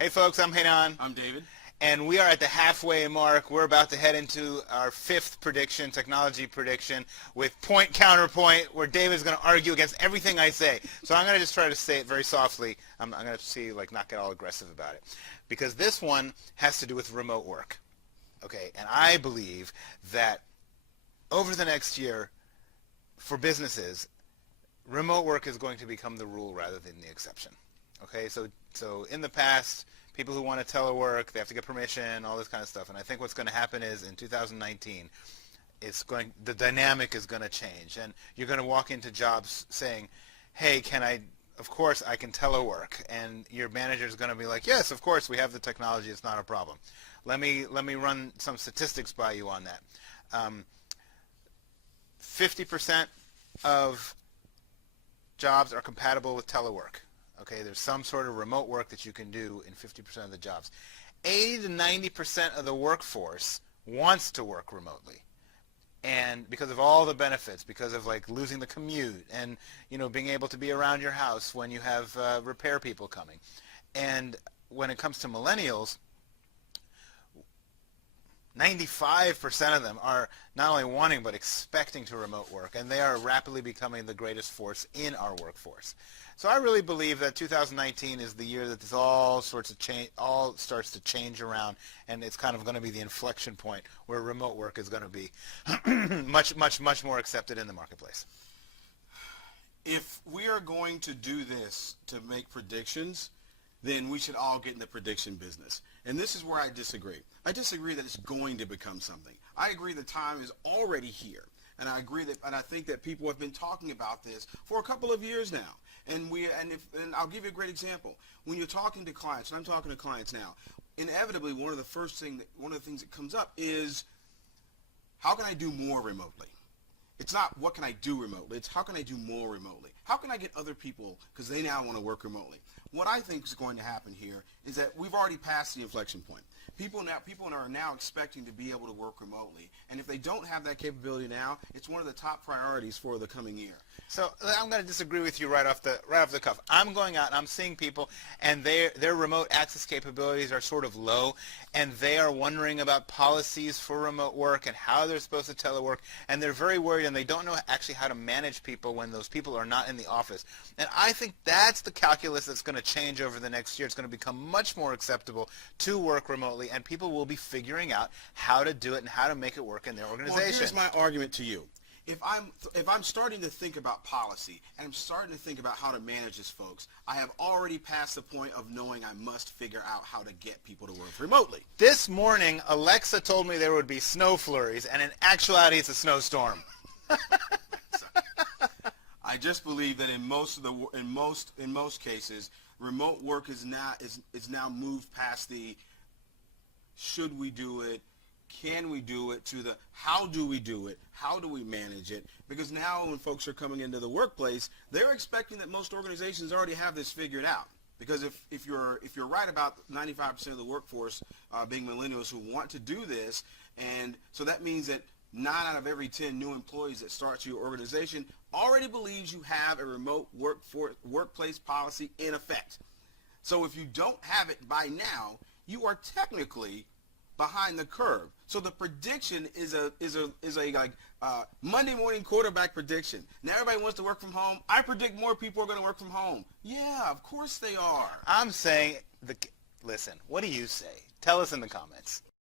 Hey folks, I'm Henan, I'm David. and we are at the halfway mark. We're about to head into our fifth prediction, technology prediction, with point counterpoint, where David's going to argue against everything I say. So I'm going to just try to say it very softly. I'm going to see, not get all aggressive about it, because this one has to do with remote work. Okay, and I believe that over the next year, for businesses, remote work is going to become the rule rather than the exception. Okay, so in the past, people who want to telework, they have to get permission, all this kind of stuff. And I think what's going to happen is in 2019, the dynamic is going to change, and you're going to walk into jobs saying, "Hey, of course I can telework," and your manager is going to be like, "Yes, of course we have the technology. It's not a problem." Let me run some statistics by you on that. 50% of jobs are compatible with telework. Okay, there's some sort of remote work that you can do in 50% of the jobs. 80 to 90% of the workforce wants to work remotely. And because of all the benefits, because of losing the commute and being able to be around your house when you have repair people coming. And when it comes to millennials, 95% of them are not only wanting but expecting to remote work, and they are rapidly becoming the greatest force in our workforce. So I really believe that 2019 is the year that this all starts to change around, and it's kind of going to be the inflection point where remote work is going to be much more accepted in the marketplace. If we are going to do this to make predictions, then we should all get in the prediction business. And this is where I disagree. I disagree that it's going to become something. I agree the time is already here. And I agree and I think that people have been talking about this for a couple of years now. And I'll give you a great example. When you're talking to clients, and I'm talking to clients now, inevitably one of the things that comes up is, how can I do more remotely? It's not what can I do remotely, it's how can I do more remotely? How can I get other people, because they now want to work remotely? What I think is going to happen here is that we've already passed the inflection point. People are now expecting to be able to work remotely, and if they don't have that capability now, it's one of the top priorities for the coming year. So I'm going to disagree with you right off the cuff. I'm going out and I'm seeing people, and their remote access capabilities are sort of low, and they are wondering about policies for remote work and how they're supposed to telework, and they're very worried, and they don't know actually how to manage people when those people are not in the office. And I think that's the calculus that's going to change over the next year. It's going to become much more acceptable to work remotely, and people will be figuring out how to do it and how to make it work in their organization. Well, here's my argument to you. If I'm starting to think about policy and I'm starting to think about how to manage this, folks, I have already passed the point of knowing I must figure out how to get people to work remotely. This morning, Alexa told me there would be snow flurries, and in actuality, it's a snowstorm. I just believe that in most cases, remote work is now moved past the should we do it, can we do it, to the how do we do it, how do we manage it? Because now when folks are coming into the workplace, they're expecting that most organizations already have this figured out. Because if you're right about 95% of the workforce being millennials who want to do this, and so that means that 9 out of every 10 new employees that start your organization already believes you have a remote workplace policy in effect. So if you don't have it by now, you are technically behind the curve. So the prediction is a Monday morning quarterback prediction. Now everybody wants to work from home. I predict more people are going to work from home. Yeah, of course they are. I'm saying, listen, what do you say? Tell us in the comments.